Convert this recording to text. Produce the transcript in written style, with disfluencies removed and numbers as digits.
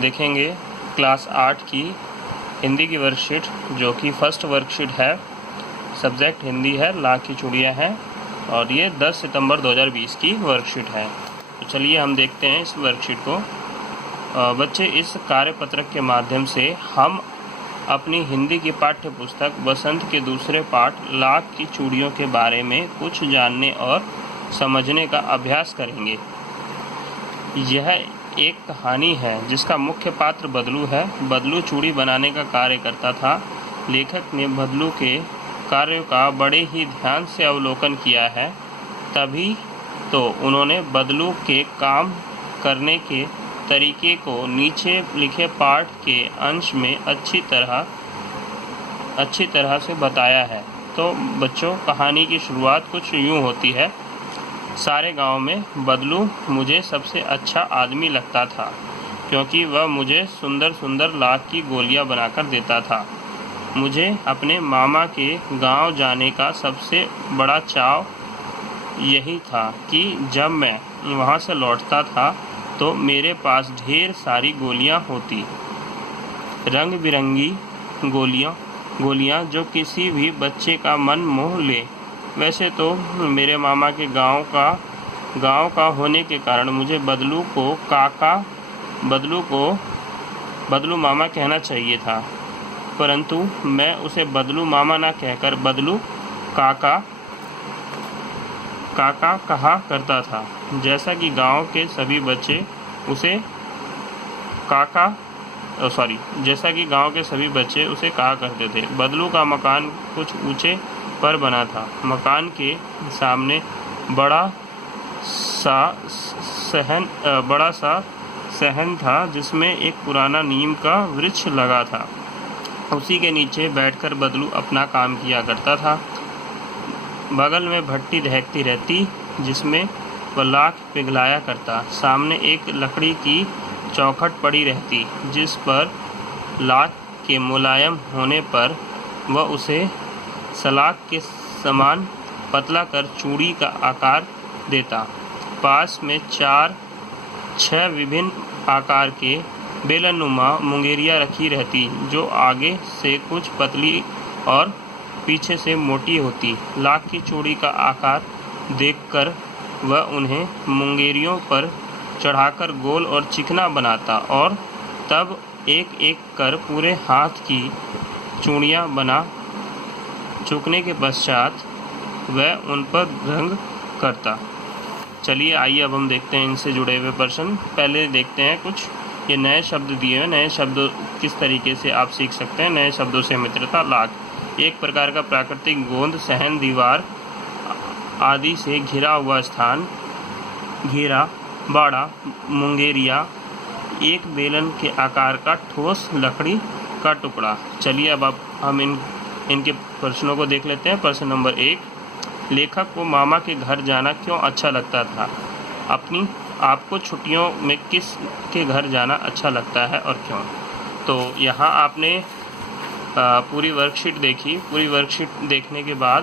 देखेंगे क्लास 8 की हिंदी की वर्कशीट, जो कि फर्स्ट वर्कशीट है। सब्जेक्ट हिंदी है, लाख की चूड़ियाँ हैं, और ये 10 सितंबर 2020 की वर्कशीट है। तो चलिए हम देखते हैं इस वर्कशीट को। बच्चे, इस कार्यपत्रक के माध्यम से हम अपनी हिंदी की पाठ्य पुस्तक बसंत के दूसरे पाठ लाख की चूड़ियों के बारे में कुछ जानने और समझने का अभ्यास करेंगे। यह एक कहानी है जिसका मुख्य पात्र बदलू है। बदलू चूड़ी बनाने का कार्य करता था। लेखक ने बदलू के कार्यों का बड़े ही ध्यान से अवलोकन किया है, तभी तो उन्होंने बदलू के काम करने के तरीके को नीचे लिखे पाठ के अंश में अच्छी तरह से बताया है। तो बच्चों, कहानी की शुरुआत कुछ यूँ होती है। सारे गांव में बदलू मुझे सबसे अच्छा आदमी लगता था, क्योंकि वह मुझे सुंदर सुंदर लाख की गोलियां बनाकर देता था। मुझे अपने मामा के गांव जाने का सबसे बड़ा चाव यही था कि जब मैं वहां से लौटता था तो मेरे पास ढेर सारी गोलियां होती, रंग बिरंगी गोलियां जो किसी भी बच्चे का मन मोह ले। वैसे तो मेरे मामा के गांव का होने के कारण मुझे बदलू मामा कहना चाहिए था, परंतु मैं उसे बदलू मामा ना कहकर बदलू काका कहा करता था। जैसा कि गांव के सभी बच्चे उसे कहा करते थे। बदलू का मकान कुछ ऊंचे पर बना था। मकान के सामने बड़ा सा सहन था, जिसमें एक पुराना नीम का वृक्ष लगा था। उसी के नीचे बैठकर बदलू अपना काम किया करता था। बगल में भट्टी दहकती रहती, जिसमें वह लाख पिघलाया करता। सामने एक लकड़ी की चौखट पड़ी रहती, जिस पर लाख के मुलायम होने पर वह उसे सलाख के समान पतला कर चूड़ी का आकार देता। पास में 4-6 विभिन्न आकार के बेलनुमा मुंगेरियाँ रखी रहती, जो आगे से कुछ पतली और पीछे से मोटी होती। लाख की चूड़ी का आकार देखकर वह उन्हें मुंगेरियों पर चढ़ाकर गोल और चिकना बनाता, और तब एक एक कर पूरे हाथ की चूड़ियाँ बना चुकने के पश्चात वह उन पर रंग करता। चलिए आइए अब हम देखते हैं इनसे जुड़े हुए प्रश्न। पहले देखते हैं कुछ ये नए शब्द दिए हैं। नए शब्द किस तरीके से आप सीख सकते हैं। नए शब्दों से मित्रता। लाख एक प्रकार का प्राकृतिक गोंद, सहन, दीवार आदि से घिरा हुआ स्थान। घेरा, बाड़ा, मुंगेरिया एक बेलन के आकार का ठोस लकड़ी का टुकड़ा। चलिए अब हम इनके प्रश्नों को देख लेते हैं। प्रश्न नंबर 1, लेखक को मामा के घर जाना क्यों अच्छा लगता था? आपको छुट्टियों में किस के घर जाना अच्छा लगता है और क्यों? तो यहाँ आपने पूरी वर्कशीट देखी। पूरी वर्कशीट देखने के बाद